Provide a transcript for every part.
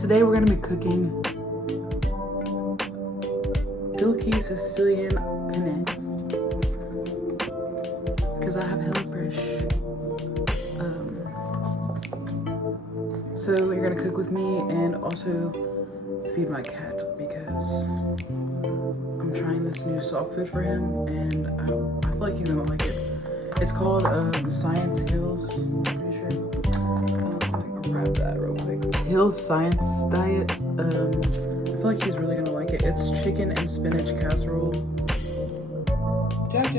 Today we're gonna be cooking Silky Sicilian penne because I have HelloFresh. So you're gonna cook with me and also feed my cat because I'm trying this new soft food for him and I feel like he's gonna like it. It's called Science Hills. I'm pretty sure. Let me grab that real quick. Hills Science Diet. I feel like he's really gonna like it. It's chicken and spinach casserole. Jack.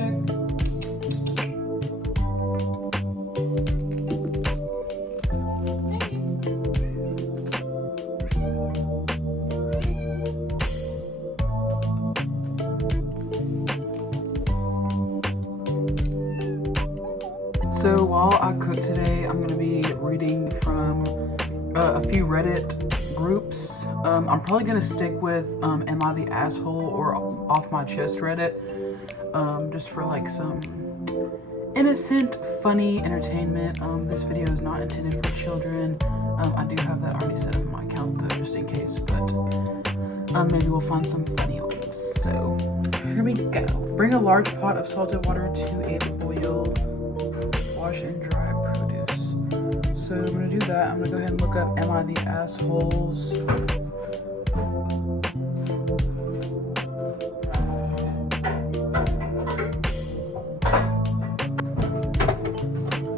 So while I cook today, I'm gonna be reading from a few Reddit groups. I'm probably gonna stick with Am I the Asshole or Off My Chest Reddit, just for like some innocent, funny entertainment. This video is not intended for children. I do have that already set up in my account though, just in case, but maybe we'll find some funny ones. So here we go. Bring a large pot of salted water to a boil. Wash and dry produce. So I'm gonna do that. I'm gonna go ahead and look up Am I the Assholes?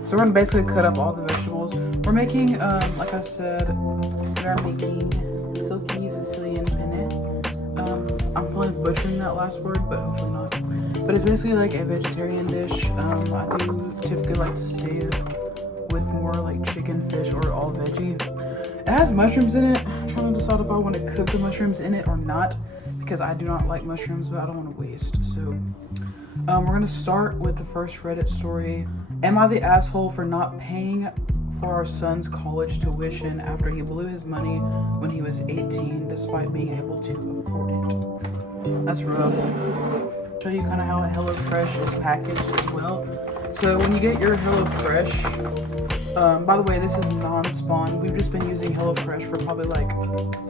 So we're gonna basically cut up all the vegetables. We're making, like I said, we are making Silky Sicilian penne. I'm probably butchering that last word, but hopefully not. But it's basically like a vegetarian dish. I do typically like to stay with more like chicken, fish, or all veggie. It has mushrooms in it. I'm trying to decide if I want to cook the mushrooms in it or not because I do not like mushrooms, but I don't want to waste. So we're gonna start with the first Reddit story. Am I the asshole for not paying for our son's college tuition after he blew his money when he was 18 despite being able to afford it? That's rough. Show you kind of how HelloFresh is packaged as well. So when you get your HelloFresh, by the way, this is non-spawn. We've just been using HelloFresh for probably like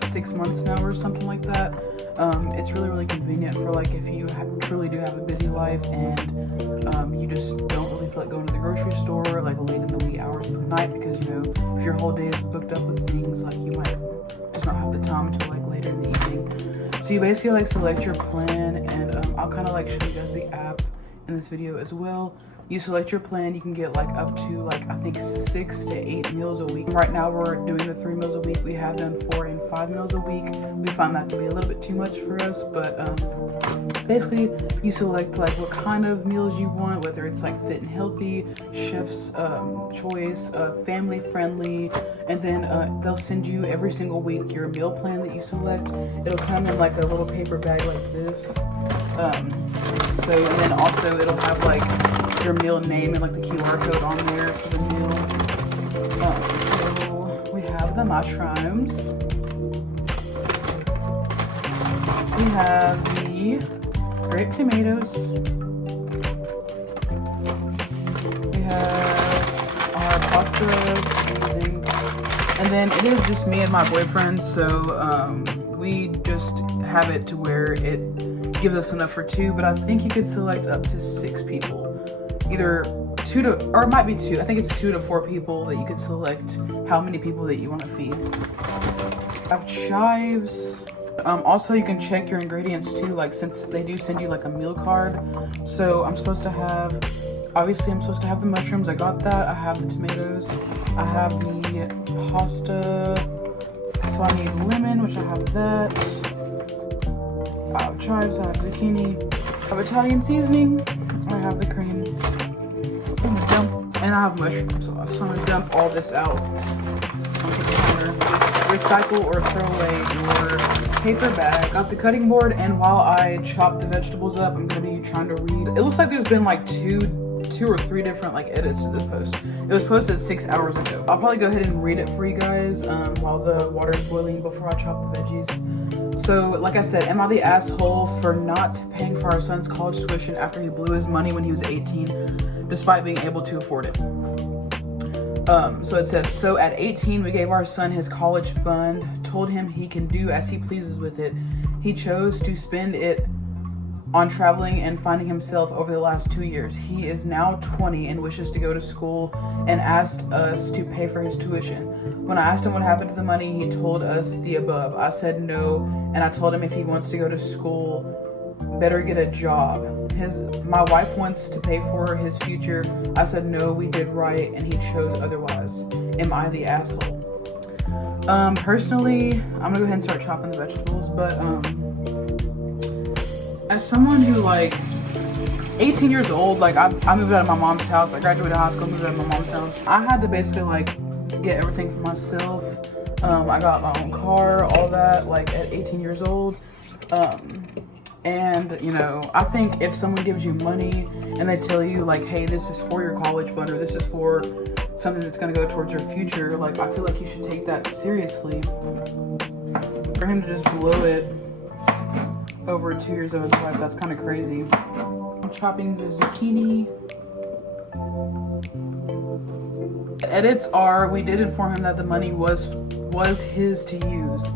6 months now or something like that. It's really convenient for like if you truly do have a busy life and you just don't really feel like going to the grocery store like late in the wee hours of the night because you know if your whole day is booked up with things, like you might just not have the time until like later in the evening. So you basically like select your plan and I'll kind of like show you guys the app in this video as well. You select your plan, you can get like up to like I think 6 to 8 meals a week. Right now we're doing the 3 meals a week. We have done 4 and 5 meals a week. We find that to be a little bit too much for us, but basically you select like what kind of meals you want, whether it's like fit and healthy, chef's choice, family friendly, and then they'll send you every single week your meal plan that you select. It'll come in like a little paper bag like this. So and then also it'll have like your meal name and like the QR code on there for the meal. So we have the mushrooms. We have the grape tomatoes. We have our pasta seasoning. And then it is just me and my boyfriend, so we just have it to where it gives us enough for 2, but I think you could select up to 6 people. Either 2 to, or it might be 2. I think it's 2 to 4 people that you could select how many people that you want to feed. I have chives. Also, you can check your ingredients too, like since they do send you like a meal card. So I'm supposed to have, obviously I'm supposed to have the mushrooms. I got that. I have the tomatoes. I have the pasta. So I need lemon, which I have that. I have chives. I have zucchini. I have Italian seasoning. I have the cream. So I'm gonna dump, and I have mushrooms. So I'm gonna dump all this out onto the counter. Just recycle or throw away your paper bag. Got the cutting board, and while I chop the vegetables up, I'm gonna be trying to read. It looks like there's been like two or three different like edits to this post. It was posted 6 hours ago. I'll probably go ahead and read it for you guys while the water is boiling before I chop the veggies. So like I said, am I the asshole for not paying for our son's college tuition after he blew his money when he was 18 despite being able to afford it? So it says, so at 18, we gave our son his college fund, told him he can do as he pleases with it. He chose to spend it on traveling and finding himself over the last 2 years. He is now 20 and wishes to go to school and asked us to pay for his tuition. When I asked him what happened to the money, he told us the above. I said no, and I told him if he wants to go to school, better get a job. My wife wants to pay for his future. I said no, we did right, and he chose otherwise. Am I the asshole? Personally, I'm gonna go ahead and start chopping the vegetables, but as someone who, like, 18 years old, like, I moved out of my mom's house. I graduated high school, moved out of my mom's house. I had to basically, like, get everything for myself. I got my own car, all that, like, at 18 years old. And, you know, I think if someone gives you money and they tell you, like, hey, this is for your college fund, or this is for something that's going to go towards your future, like, I feel like you should take that seriously. For him to just blow it over 2 years of his life, that's kind of crazy. I'm chopping the zucchini. Edits are, we did inform him that the money was his to use,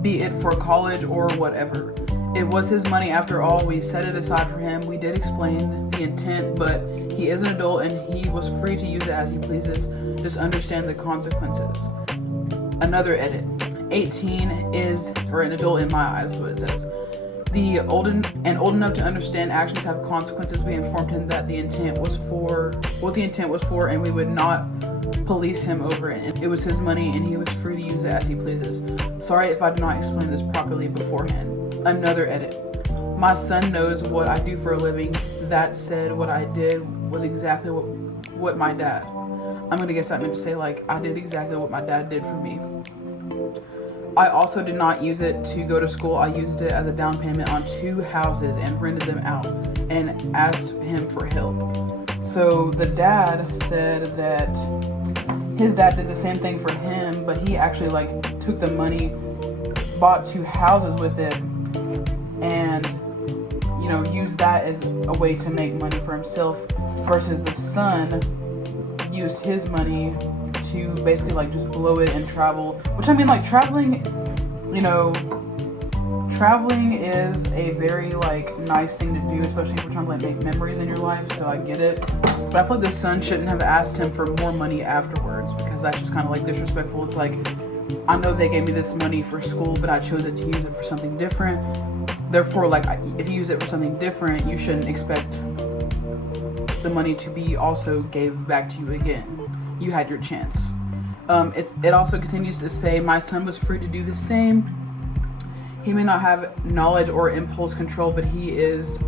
be it for college or whatever. It was his money after all. We set it aside for him. We did explain the intent, but he is an adult and he was free to use it as he pleases. Just understand the consequences. Another edit. 18 is, or an adult in my eyes is what it says. Old enough to understand actions have consequences. We informed him that the intent was for what the intent was for, and we would not police him over it. It was his money and he was free to use it as he pleases. Sorry if I did not explain this properly beforehand. Another edit. My son knows what I do for a living. That said, what I did was exactly what my dad. I'm gonna guess that meant to say, like, I did exactly what my dad did for me. I also did not use it to go to school. I used it as a down payment on 2 houses and rented them out and asked him for help. So the dad said that his dad did the same thing for him, but he actually, like, took the money, bought 2 houses with it, and, you know, used that as a way to make money for himself, versus the son used his money to basically, like, just blow it and travel. Which, I mean, like, traveling, you know, traveling is a very, like, nice thing to do, especially if you're trying to, like, make memories in your life, so I get it. But I feel like the son shouldn't have asked him for more money afterwards, because that's just kind of, like, disrespectful. It's like, I know they gave me this money for school, but I chose it to use it for something different. Therefore, like, if you use it for something different, you shouldn't expect the money to be also gave back to you again. You had your chance. It also continues to say, my son was free to do the same. He may not have knowledge or impulse control, but he is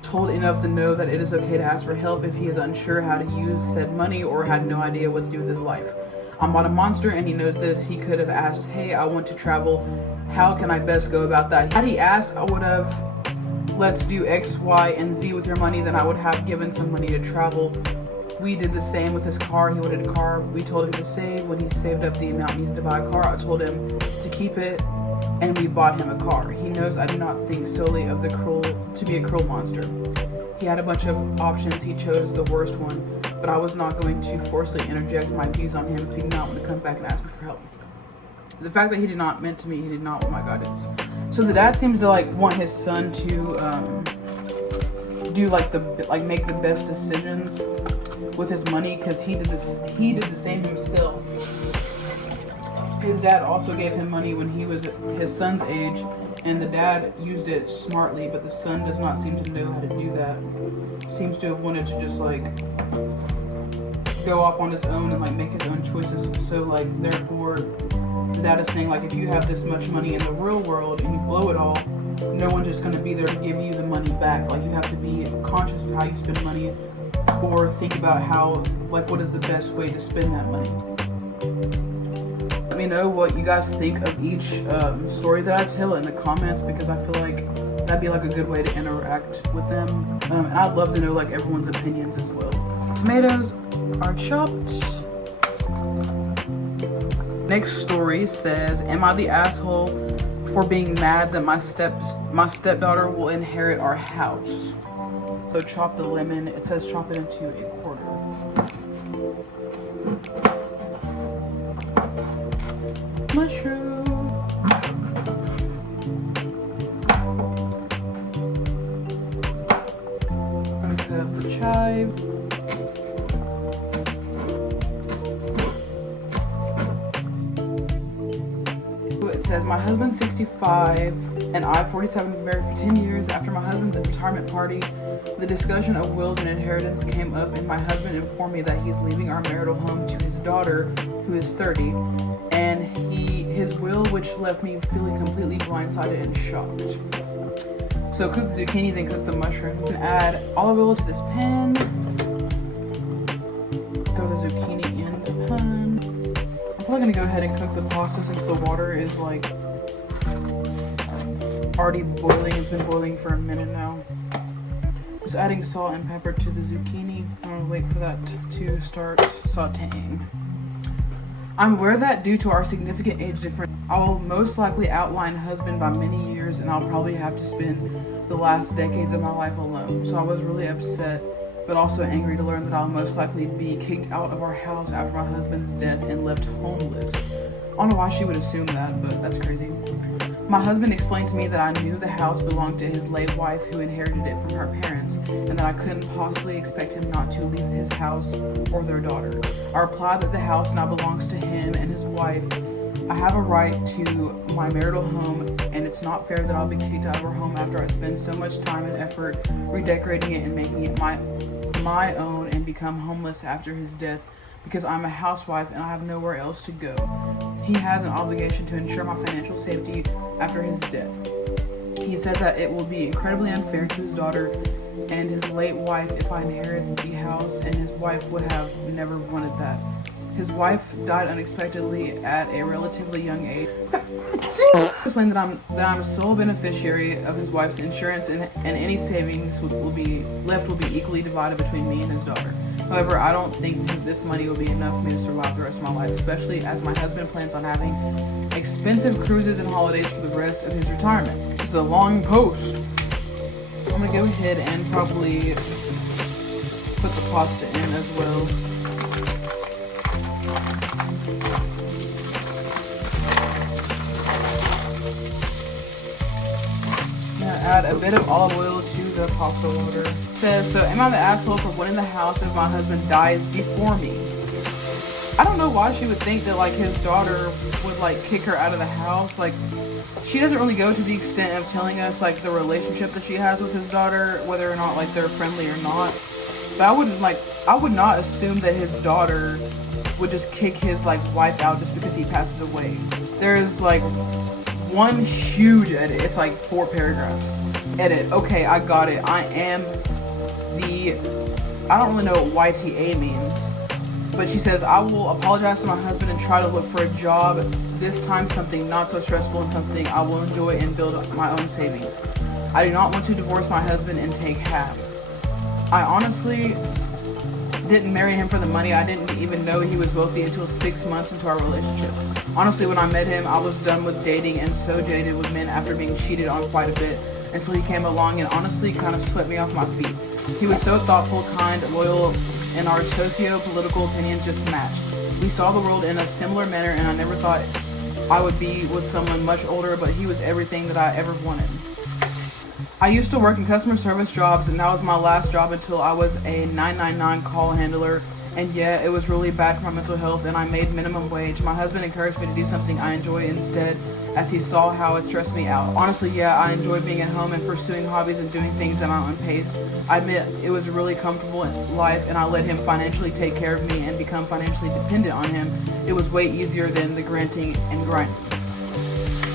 told enough to know that it is okay to ask for help if he is unsure how to use said money or had no idea what to do with his life. I'm not a monster and he knows this. He could have asked, hey, I want to travel. How can I best go about that? Had he asked, I would have, let's do X, Y, and Z with your money, then I would have given some money to travel. We did the same with his car. He wanted a car. We told him to save. When he saved up the amount needed to buy a car, I told him to keep it, and we bought him a car. He knows I do not think solely of to be a cruel monster. He had a bunch of options. He chose the worst one, but I was not going to forcibly interject my views on him if he did not want to come back and ask me for help. The fact that he did not meant to me, he did not want my guidance. So the dad seems to, like, want his son to do, like, make the best decisions with his money, because he did the same himself. His dad also gave him money when he was his son's age, and the dad used it smartly, but the son does not seem to know how to do that. Seems to have wanted to just, like, go off on his own and, like, make his own choices. So, like, therefore, the dad is saying, like, if you have this much money in the real world and you blow it all, no one's just going to be there to give you the money back. Like, you have to be conscious of how you spend money, or think about how, like, what is the best way to spend that money. Let me know what you guys think of each story that I tell in the comments, because I feel like that'd be, like, a good way to interact with them. And I'd love to know, like, everyone's opinions as well. Tomatoes are chopped. Next story says, am I the asshole for being mad that my stepdaughter will inherit our house? So chop the lemon. It says chop it into a quarter. says, my husband's 65 and I 47, married for 10 years. After my husband's retirement party, the discussion of wills and inheritance came up, and my husband informed me that he's leaving our marital home to his daughter, who is 30, and his will, which left me feeling completely blindsided and shocked. So cook the zucchini, then cook the mushroom. You can add olive oil to this pan. Throw the zucchini in the pan. I'm probably gonna go ahead and cook the pasta since the water is like already boiling. It's been boiling for a minute now. Just adding salt and pepper to the zucchini. I'm gonna wait for that to start sauteing. I'm aware that due to our significant age difference, I will most likely outline husband by many years, and I'll probably have to spend the last decades of my life alone. So I was really upset, but also angry to learn that I'll most likely be kicked out of our house after my husband's death and left homeless. I don't know why she would assume that, but that's crazy. My husband explained to me that I knew the house belonged to his late wife, who inherited it from her parents, and that I couldn't possibly expect him not to leave his house or their daughter. I replied that the house now belongs to him and his wife. I have a right to my marital home, and it's not fair that I'll be kicked out of our home after I spend so much time and effort redecorating it and making it my own, and become homeless after his death because I'm a housewife and I have nowhere else to go. He has an obligation to ensure my financial safety after his death. He said that it will be incredibly unfair to his daughter and his late wife if I inherit the house, and his wife would have never wanted that. His wife died unexpectedly at a relatively young age. Explained that I'm sole beneficiary of his wife's insurance, and any savings will be equally divided between me and his daughter. However, I don't think this money will be enough for me to survive the rest of my life, especially as my husband plans on having expensive cruises and holidays for the rest of his retirement. This is a long post. I'm gonna go ahead and probably put the pasta in as well. Add a bit of olive oil to the pasta water. It says, so am I the asshole for winning the house if my husband dies before me? I don't know why she would think that like his daughter would like kick her out of the house. Like, she doesn't really go to the extent of telling us like the relationship that she has with his daughter, whether or not like they're friendly or not. But I would not assume that his daughter would just kick his like wife out just because he passes away. There's like one huge edit. It's like 4 paragraphs. Edit. Okay, I got it. I don't really know what YTA means, but she says, I will apologize to my husband and try to look for a job, this time something not so stressful and something I will enjoy and build my own savings. I do not want to divorce my husband and take half. I honestly didn't marry him for the money. I didn't even know he was wealthy until 6 months into our relationship. Honestly, when I met him, I was done with dating and so jaded with men after being cheated on quite a bit, until he came along and honestly kind of swept me off my feet. He was so thoughtful, kind, loyal, and our socio-political opinions just matched. We saw the world in a similar manner, and I never thought I would be with someone much older, but he was everything that I ever wanted. I used to work in customer service jobs, and that was my last job until I was a 999 call handler. And yeah, it was really bad for my mental health, and I made minimum wage. My husband encouraged me to do something I enjoy instead, as he saw how it stressed me out. Honestly, yeah, I enjoy being at home and pursuing hobbies and doing things at my own pace. I admit it was a really comfortable life, and I let him financially take care of me and become financially dependent on him. It was way easier than the granting and grinding.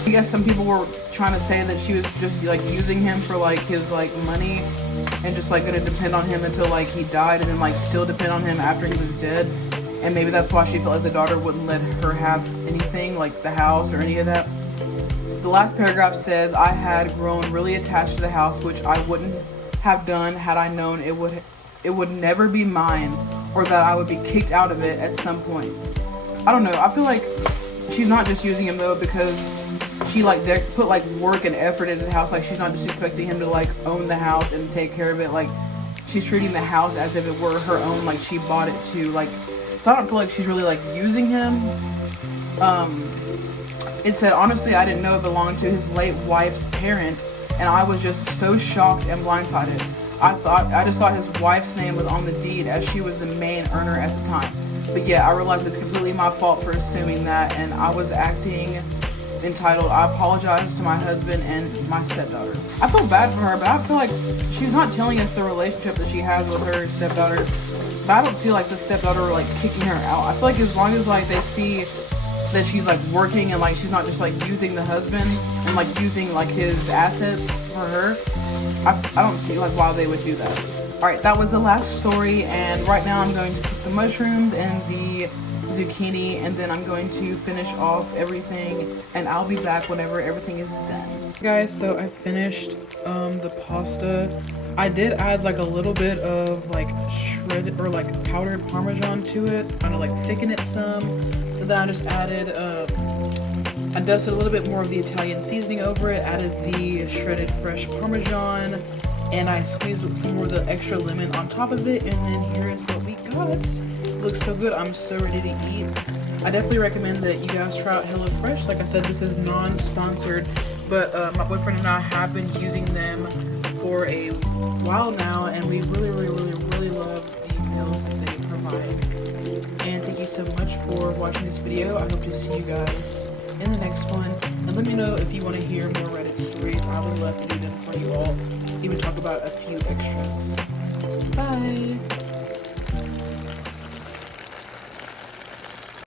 I guess some people were trying to say that she was just like using him for like his like money, and just like gonna depend on him until like he died, and then like still depend on him after he was dead. And maybe that's why she felt like the daughter wouldn't let her have anything, like the house or any of that. The last paragraph says, I had grown really attached to the house, which I wouldn't have done had I known it would never be mine, or that I would be kicked out of it at some point. I don't know, I feel like she's not just using him though, because she like put like work and effort into the house. Like, she's not just expecting him to like own the house and take care of it. Like, she's treating the house as if it were her own, like she bought it too. Like, so I don't feel like she's really like using him. It said, honestly, I didn't know it belonged to his late wife's parent, and I was just so shocked and blindsided. I just thought his wife's name was on the deed, as she was the main earner at the time. But yeah, I realized it's completely my fault for assuming that, and I was acting entitled "I apologize to my husband and my stepdaughter." I feel bad for her, but I feel like she's not telling us the relationship that she has with her stepdaughter. But I don't feel like the stepdaughter like kicking her out. I feel like as long as like they see that she's like working and like she's not just like using the husband and like using like his assets for her, I don't see like why they would do that. All right, that was the last story, and right now I'm going to cook the mushrooms and the zucchini, and then I'm going to finish off everything, and I'll be back whenever everything is done. Guys, so I finished the pasta. I did add like a little bit of like shredded or like powdered Parmesan to it, kind of like thicken it some. And then I just added, I dusted a little bit more of the Italian seasoning over it, added the shredded fresh Parmesan, and I squeezed some more of the extra lemon on top of it, and then here is what we got. It looks so good. I'm so ready to eat. I definitely recommend that you guys try out HelloFresh. Like I said, this is non-sponsored, but my boyfriend and I have been using them for a while now, and we really love the meals that they provide. And thank you so much for watching this video. I hope to see you guys in the next one, and let me know if you want to hear more Reddit stories. I would love to do them for you all, even talk about a few extras. Bye!